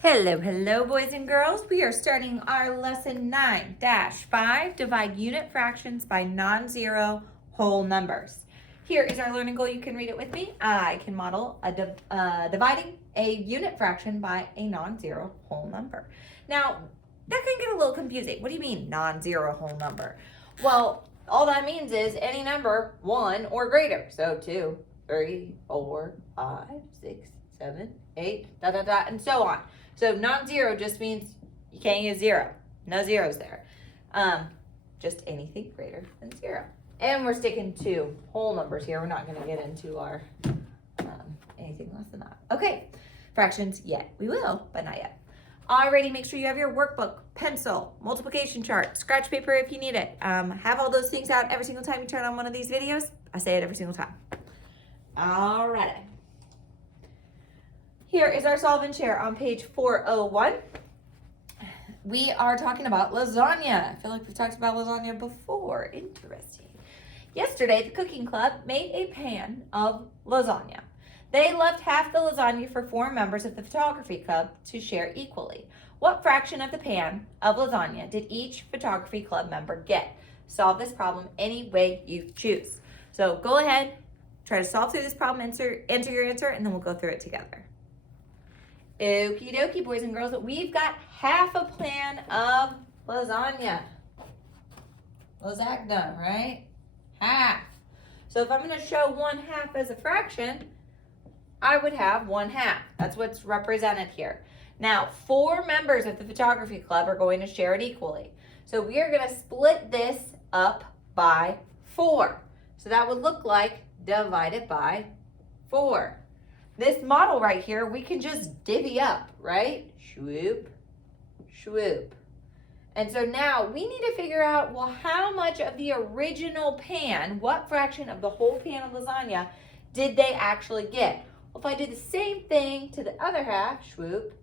Hello, boys and girls. We are starting our lesson 9-5, divide unit fractions by non-zero whole numbers. Here is our learning goal. You can read it with me. I can model dividing a unit fraction by a non-zero whole number. Now, that can get a little confusing. What do you mean non-zero whole number? Well, all that means is any number 1 or greater. So 2, 3, 4, 5, 6, 7, 8, and so on. So non-zero just means you can't use zero. No zeros there. Just anything greater than 0. And we're sticking to whole numbers here. We're not going to get into our anything less than that. Okay, fractions yet. We will, but not yet. Alrighty, make sure you have your workbook, pencil, multiplication chart, scratch paper if you need it. Have all those things out every single time you turn on one of these videos. I say it every single time. Alrighty. Here is our solve and share on page 401. We are talking about lasagna. I feel like we've talked about lasagna before. Interesting. Yesterday, the cooking club made a pan of lasagna. They left half the lasagna for 4 members of the photography club to share equally. What fraction of the pan of lasagna did each photography club member get? Solve this problem any way you choose. So go ahead, try to solve through this problem, enter your answer, and then we'll go through it together. Okie dokie, boys and girls, we've got half a pan of lasagna. Lasagna, right? Half. So if I'm going to show 1/2 as a fraction, I would have 1/2. That's what's represented here. Now, 4 members of the photography club are going to share it equally. So we are going to split this up by 4. So that would look like divided by 4. This model right here, we can just divvy up, right? Swoop, swoop. And so now we need to figure out, well, how much of the original pan, what fraction of the whole pan of lasagna did they actually get? Well, if I do the same thing to the other half, swoop,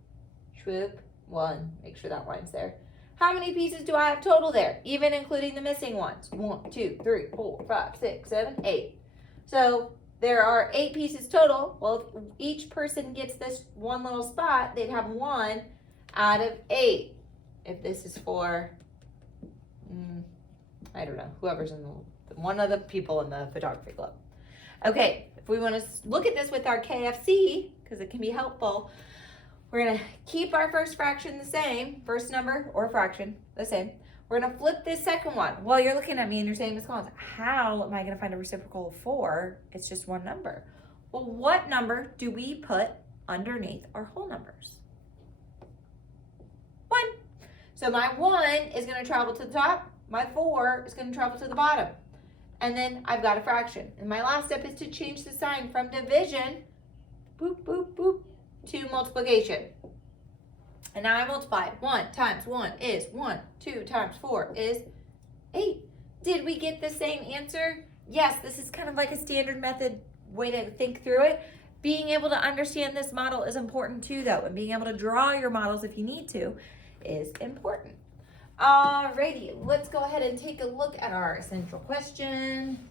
swoop, 1, make sure that line's there. How many pieces do I have total there, even including the missing ones? 1, 2, 3, 4, 5, 6, 7, 8. So there are 8 pieces total. Well, if each person gets this one little spot, they'd have 1 out of 8. If this is for, I don't know, whoever's in one of the people in the photography club. Okay, if we want to look at this with our KFC, because it can be helpful, we're going to keep our first fraction the same, first number or fraction the same. We're going to flip this second one. Well, you're looking at me and you're saying, Ms. Collins, how am I going to find a reciprocal of 4? It's just one number. Well, what number do we put underneath our whole numbers? 1. So my 1 is going to travel to the top. My 4 is going to travel to the bottom. And then I've got a fraction. And my last step is to change the sign from division, boop, boop, boop, to multiplication. And now I multiply. 1 times 1 is 1. 2 times 4 is 8. Did we get the same answer? Yes, this is kind of like a standard method way to think through it. Being able to understand this model is important too, though. And being able to draw your models if you need to is important. Alrighty, let's go ahead and take a look at our essential question.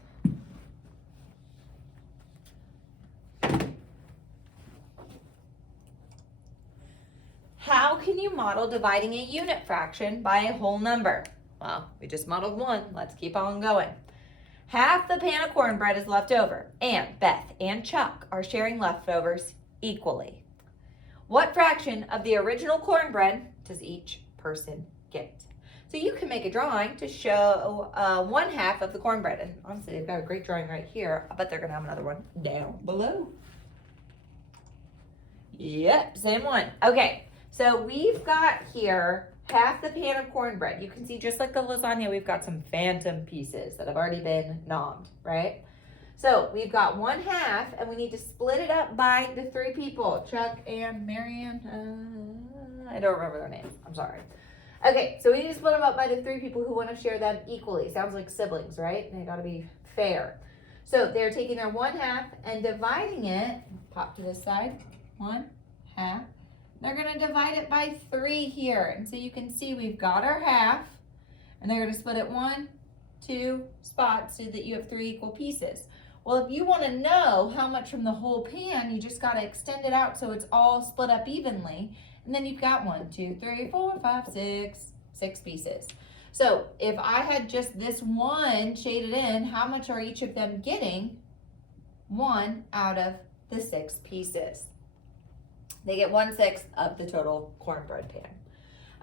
How can you model dividing a unit fraction by a whole number? Well, we just modeled 1. Let's keep on going. Half the pan of cornbread is left over, and Beth and Chuck are sharing leftovers equally. What fraction of the original cornbread does each person get? So you can make a drawing to show 1/2 of the cornbread. And honestly, they've got a great drawing right here. I bet they're going to have another one down below. Yep, same one. Okay. So we've got here half the pan of cornbread. You can see just like the lasagna, we've got some phantom pieces that have already been nommed, right? So we've got 1/2 and we need to split it up by the 3 people, Chuck and Marianne. I don't remember their names. I'm sorry. Okay, so we need to split them up by the 3 people who want to share them equally. Sounds like siblings, right? They got to be fair. So they're taking their 1/2 and dividing it, pop to this side, 1/2. They're going to divide it by 3 here. And so you can see we've got our half. And they're going to split it 1, 2 spots so that you have 3 equal pieces. Well, if you want to know how much from the whole pan, you just got to extend it out so it's all split up evenly. And then you've got 1, 2, 3, 4, 5, 6 pieces. So if I had just this one shaded in, how much are each of them getting? 1 out of the 6 pieces. They get 1/6 of the total cornbread pan.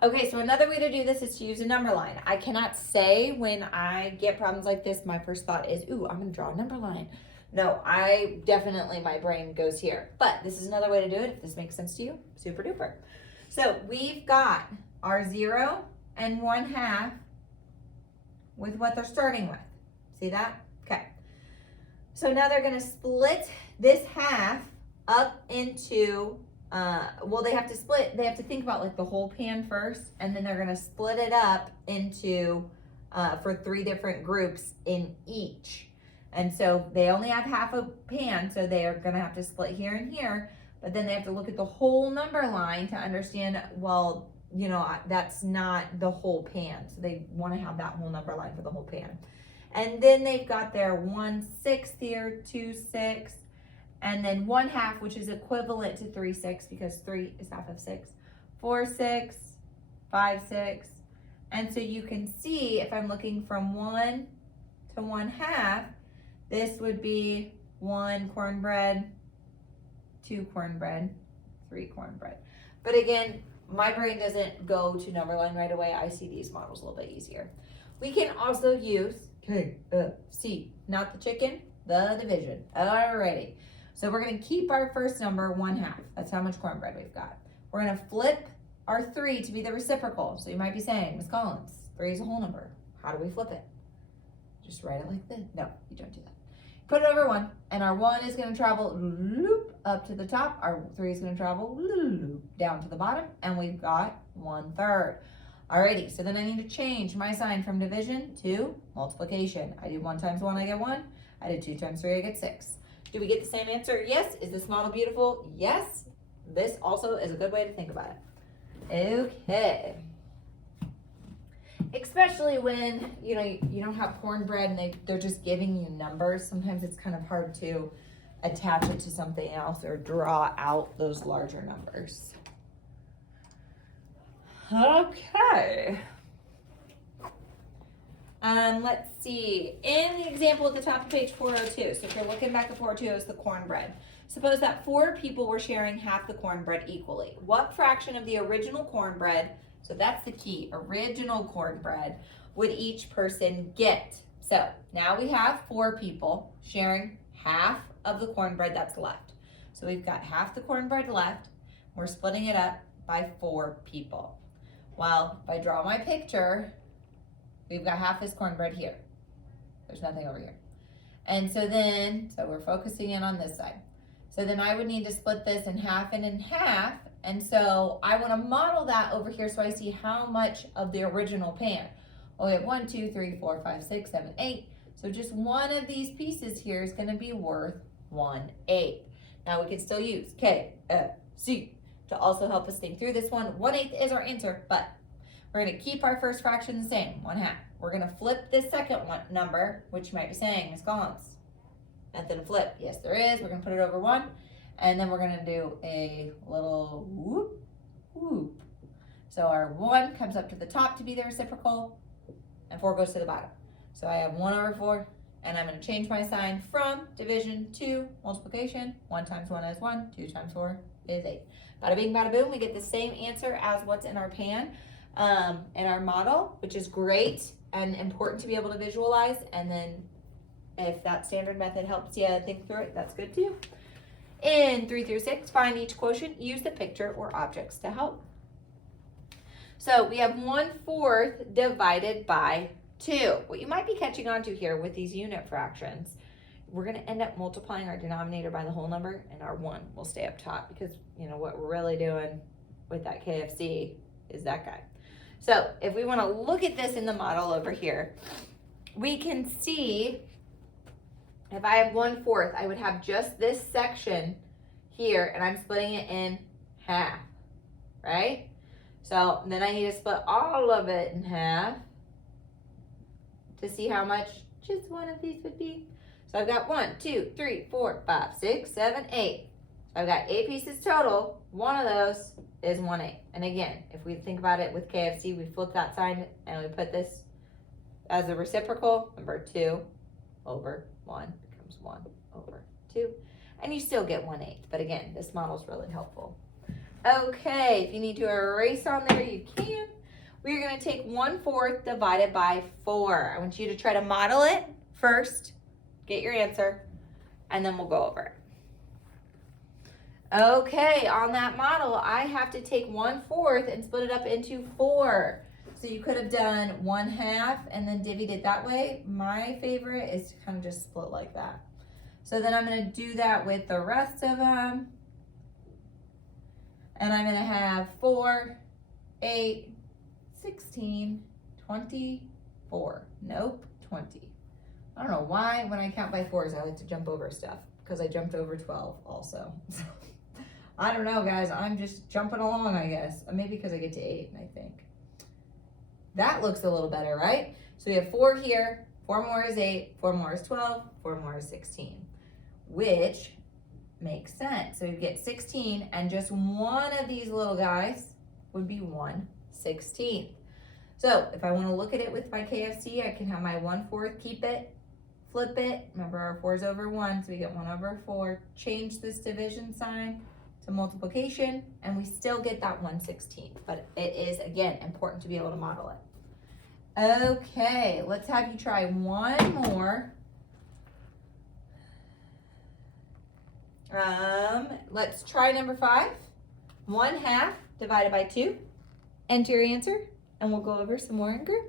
Okay, so another way to do this is to use a number line. I cannot say when I get problems like this, my first thought is, ooh, I'm gonna draw a number line. No, my brain goes here. But this is another way to do it. If this makes sense to you, super duper. So we've got our 0 and 1/2 with what they're starting with. See that? Okay. So now they're gonna split this half up into, they have to think about like the whole pan first, and then they're gonna split it up into, for 3 different groups in each. And so they only have half a pan, so they are gonna have to split here and here, but then they have to look at the whole number line to understand, well, you know, that's not the whole pan. So they wanna have that whole number line for the whole pan. And then they've got their 1/6 here, 2/6, and then 1/2, which is equivalent to 3/6 because 3 is half of 6, 4/6, 5/6. And so you can see if I'm looking from 1 to 1/2, this would be 1 cornbread, 2 cornbread, 3 cornbread. But again, my brain doesn't go to number line right away. I see these models a little bit easier. We can also use KFC, not the chicken, the division. Alrighty. So we're gonna keep our first number 1/2. That's how much cornbread we've got. We're gonna flip our 3 to be the reciprocal. So you might be saying, Ms. Collins, 3 is a whole number. How do we flip it? Just write it like this. No, you don't do that. Put it over 1, and our 1 is gonna travel loop up to the top. Our 3 is gonna travel loop down to the bottom, and we've got 1/3. Alrighty, so then I need to change my sign from division to multiplication. I do 1 times 1, I get 1. I did 2 times 3, I get 6. Do we get the same answer? Yes. Is this model beautiful? Yes. This also is a good way to think about it. Okay. Especially when, you know, you don't have cornbread and they're just giving you numbers. Sometimes it's kind of hard to attach it to something else or draw out those larger numbers. Okay. Let's see. In the example at the top of page 402, so if you're looking back at 402, is the cornbread. Suppose that 4 people were sharing half the cornbread equally. What fraction of the original cornbread, so that's the key, original cornbread, would each person get? So now we have 4 people sharing half of the cornbread that's left. So we've got half the cornbread left. We're splitting it up by 4 people. Well, if I draw my picture, we've got half this cornbread here. There's nothing over here. And so we're focusing in on this side. So then I would need to split this in half and in half. And so I want to model that over here so I see how much of the original pan. Well, we have 1, 2, 3, 4, 5, 6, 7, 8. So just one of these pieces here is going to be worth 1/8. Now we can still use KFC to also help us think through this one. 1/8 is our answer, but we're going to keep our first fraction the same, 1/2. We're going to flip this second one number, which you might be saying, Ms. Collins, method of flip. Yes, there is. We're going to put it over 1, and then we're going to do a little whoop, whoop. So our 1 comes up to the top to be the reciprocal, and 4 goes to the bottom. So I have 1/4, and I'm going to change my sign from division to multiplication. 1 times 1 is 1, 2 times 4 is 8. Bada bing, bada boom, we get the same answer as what's in our pan. In our model, which is great and important to be able to visualize. And then if that standard method helps you think through it, that's good too. In 3 through 6, find each quotient, use the picture or objects to help. So we have 1/4 divided by 2. What you might be catching on to here with these unit fractions, we're going to end up multiplying our denominator by the whole number, and our 1 will stay up top because, you know, what we're really doing with that KFC is that guy. So if we want to look at this in the model over here, we can see if I have 1/4, I would have just this section here, and I'm splitting it in half, right? So then I need to split all of it in half to see how much just one of these would be. So I've got 1, 2, 3, 4, 5, 6, 7, 8. So I've got 8 pieces total. One of those is 1/8. And again, if we think about it with KFC, we flip that sign and we put this as a reciprocal. Remember, 2 over 1 becomes 1 over 2. And you still get 1/8. But again, this model is really helpful. Okay, if you need to erase on there, you can. We're going to take 1/4 divided by 4. I want you to try to model it first, get your answer, and then we'll go over it. Okay, on that model, I have to take 1/4 and split it up into 4. So you could have done 1/2 and then divvied it that way. My favorite is to kind of just split like that. So then I'm going to do that with the rest of them. And I'm going to have 4, 8, 16, 24. Nope, 20. I don't know why when I count by 4s I like to jump over stuff, because I jumped over 12 also. I don't know, guys. I'm just jumping along, I guess. Maybe because I get to 8, I think. That looks a little better, right? So we have 4 here. 4 more is 8. 4 more is 12. 4 more is 16, which makes sense. So we get 16, and just one of these little guys would be 1/16. So if I want to look at it with my KFC, I can have my 1/4, keep it, flip it. Remember, our 4 is over 1, so we get 1 over 4. Change this division sign to multiplication, and we still get that 1/16. But it is, again, important to be able to model it. Okay, let's have you try one more. Let's try number 5. 1/2 divided by 2. Enter your answer, and we'll go over some more in group.